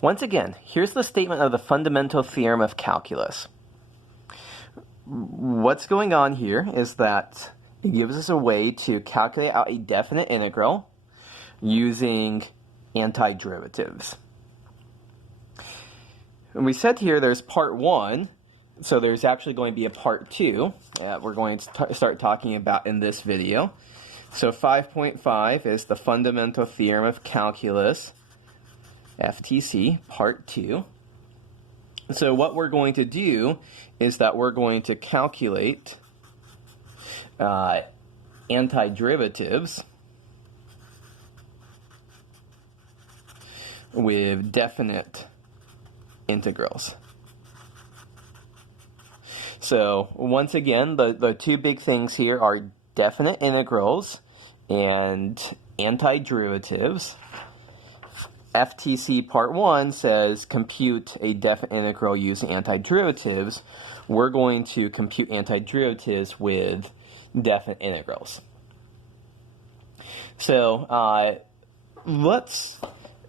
Once again, here's the statement of the fundamental theorem of calculus. What's going on here is that it gives us a way to calculate out a definite integral using antiderivatives. And we said here there's part 1, so there's actually going to be a part 2 that we're going to start talking about in this video. So 5.5 is the fundamental theorem of calculus, FTC, part 2. So what we're going to do is that we're going to calculate antiderivatives with definite integrals. So once again, the two big things here are definite integrals and antiderivatives. FTC Part 1 says compute a definite integral using antiderivatives. We're going to compute antiderivatives with definite integrals. So let's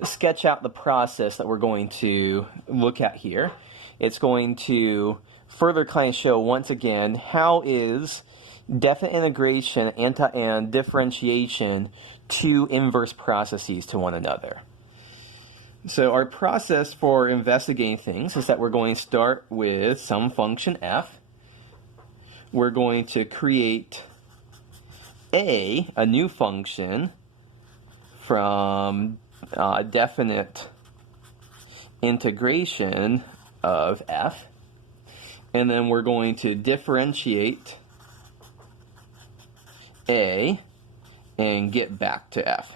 sketch out the process that we're going to look at here. It's going to further kind of show once again how is definite integration and differentiation two inverse processes to one another. So our process for investigating things is that we're going to start with some function f. We're going to create a new function from definite integration of f, and then we're going to differentiate a and get back to f.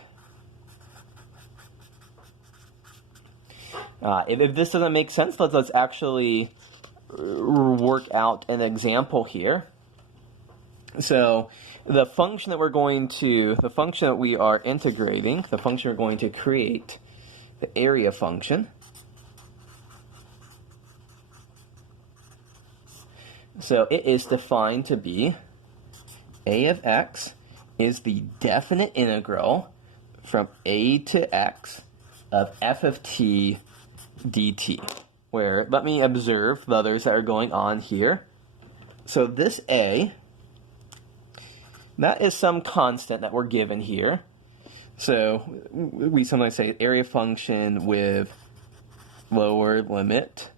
If this doesn't make sense, let's actually work out an example here. So the function that we are integrating, the function we're going to create, the area function. So it is defined to be a of x is the definite integral from a to x of f of t dt, where let me observe the others that are going on here. So this a, that is some constant that we're given here. So we sometimes say area function with lower limit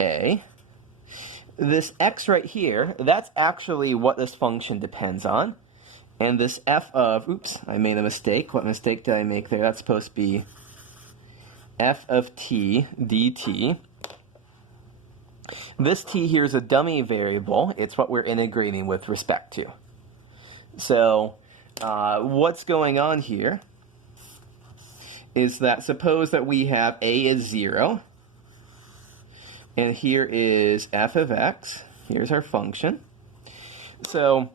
a. This x right here, that's actually what this function depends on. And this f of, oops, I made a mistake. What mistake did I make there? That's supposed to be f of t dt. This t here is a dummy variable. It's what we're integrating with respect to. So what's going on here is that suppose that we have a is 0, and here is f of x. Here's our function. So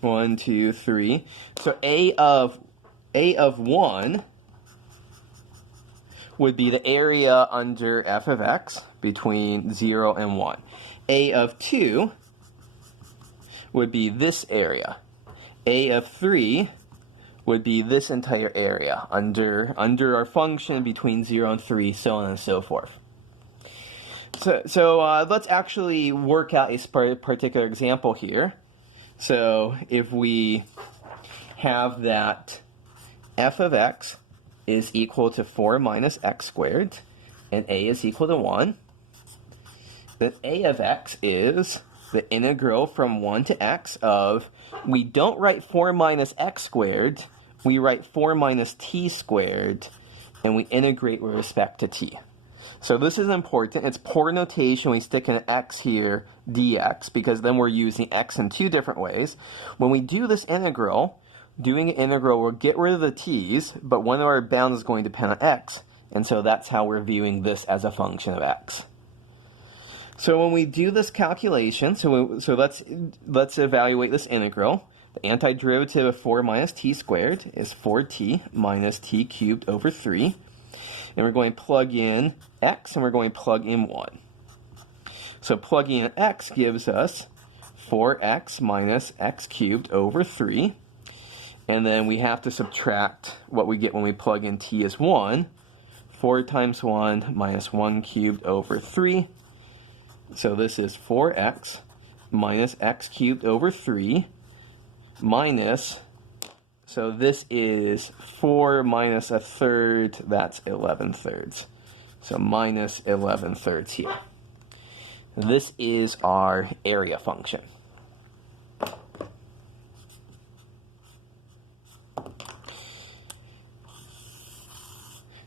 1, 2, 3. So a of 1 would be the area under f of x between 0 and 1. A of 2 would be this area. A of 3 would be this entire area under our function between 0 and 3, so on and so forth. So let's actually work out a particular example here. So if we have that f of x is equal to 4 minus x squared, and a is equal to 1, then a of x is the integral from 1 to x of, we don't write 4 minus x squared, we write 4 minus t squared, and we integrate with respect to t. So this is important. It's poor notation. We stick an x here, dx, because then we're using x in two different ways. When we do this integral, doing an integral will get rid of the t's, but one of our bounds is going to depend on x, and so that's how we're viewing this as a function of x. So when we do this calculation, so let's evaluate this integral. The antiderivative of 4 minus t squared is 4t minus t cubed over 3. And we're going to plug in x, and we're going to plug in 1. So plugging in x gives us 4x minus x cubed over 3. And then we have to subtract what we get when we plug in t as 1. 4 times 1 minus 1 cubed over 3. So this is 4x minus x cubed over 3 minus, so this is 4 minus a third, that's 11 thirds. So minus 11 thirds here. This is our area function.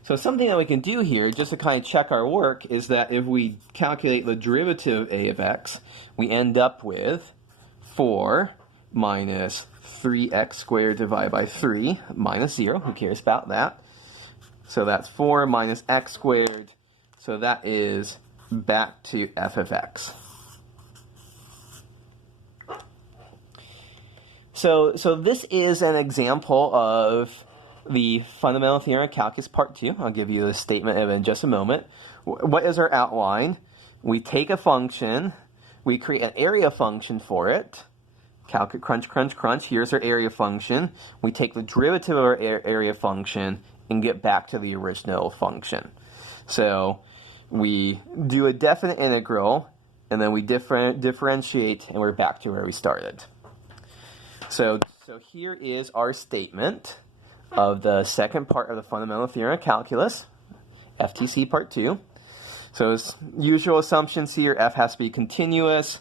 So something that we can do here, just to kind of check our work, is that if we calculate the derivative of a of x, we end up with 4 minus 3x squared divided by 3 minus 0. Who cares about that? So that's 4 minus x squared. So that is back to f of x. So this is an example of the fundamental theorem of calculus part 2. I'll give you the statement of it in just a moment. What is our outline? We take a function, we create an area function for it. Calculate crunch, crunch, crunch. Here's our area function. We take the derivative of our area function and get back to the original function. So we do a definite integral, and then we differentiate, and we're back to where we started. So here is our statement of the second part of the fundamental theorem of calculus, FTC part 2. So as usual assumptions here, f has to be continuous.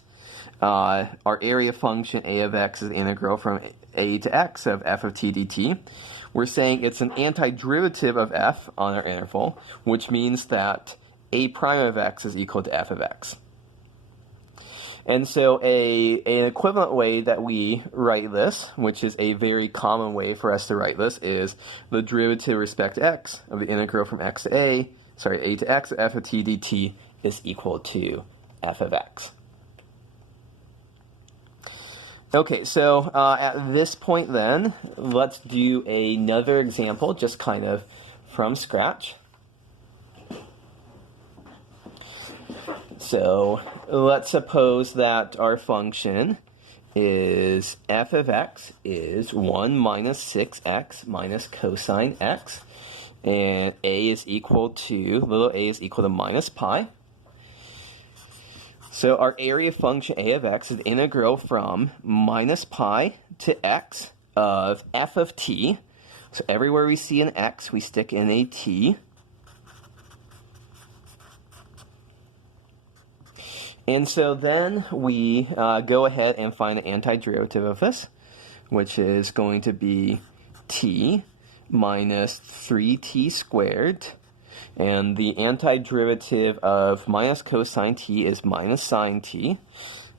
Our area function a of x is the integral from a to x of f of t dt. We're saying it's an antiderivative of f on our interval, which means that a prime of x is equal to f of x. And so an equivalent way that we write this, which is a very common way for us to write this, is the derivative with respect to x of the integral from x to a to x of f of t dt is equal to f of x. Okay, so at this point then, let's do another example, just kind of from scratch. So let's suppose that our function is f of x is 1 minus 6x minus cosine x, and a is equal to, little a is equal to minus pi. So our area function a of x is the integral from minus pi to x of f of t. So everywhere we see an x, we stick in a t. And so then we go ahead and find the antiderivative of this, which is going to be t minus 3t squared. And the antiderivative of minus cosine t is minus sine t.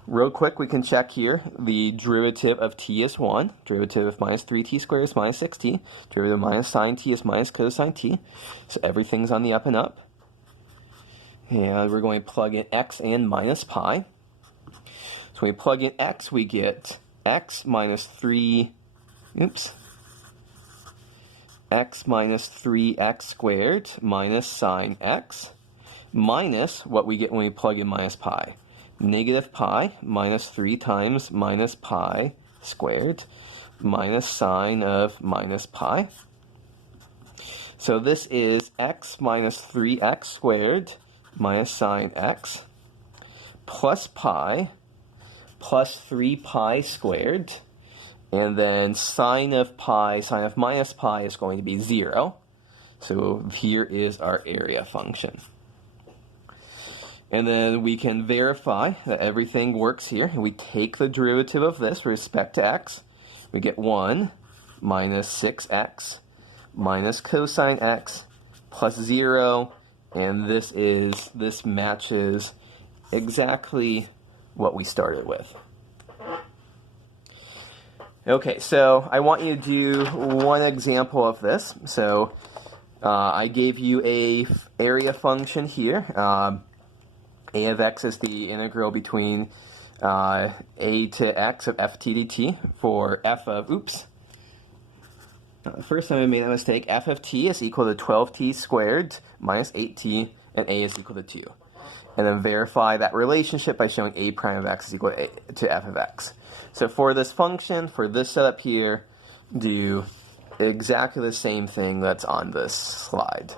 Real quick, we can check here. The derivative of t is 1. Derivative of minus 3t squared is minus 6t. Derivative of minus sine t is minus cosine t. So everything's on the up and up. And we're going to plug in x and minus pi. So when we plug in x, we get x minus 3x minus 3x squared minus sine x minus what we get when we plug in minus pi. Negative pi minus 3 times minus pi squared minus sine of minus pi. So this is x minus 3x squared minus sine x plus pi plus 3 pi squared, and then sine of minus pi is going to be 0. So here is our area function. And then we can verify that everything works here. We take the derivative of this with respect to x. We get 1 minus 6x minus cosine x plus 0. And this matches exactly what we started with. Okay, so I want you to do one example of this. So I gave you a area function here. A of x is the integral between a to x of f t dt for f of, first time I made that mistake, f of t is equal to 12t squared minus 8t, and a is equal to 2. And then verify that relationship by showing a prime of x is equal to f of x. So for this function, for this setup here, do exactly the same thing that's on this slide.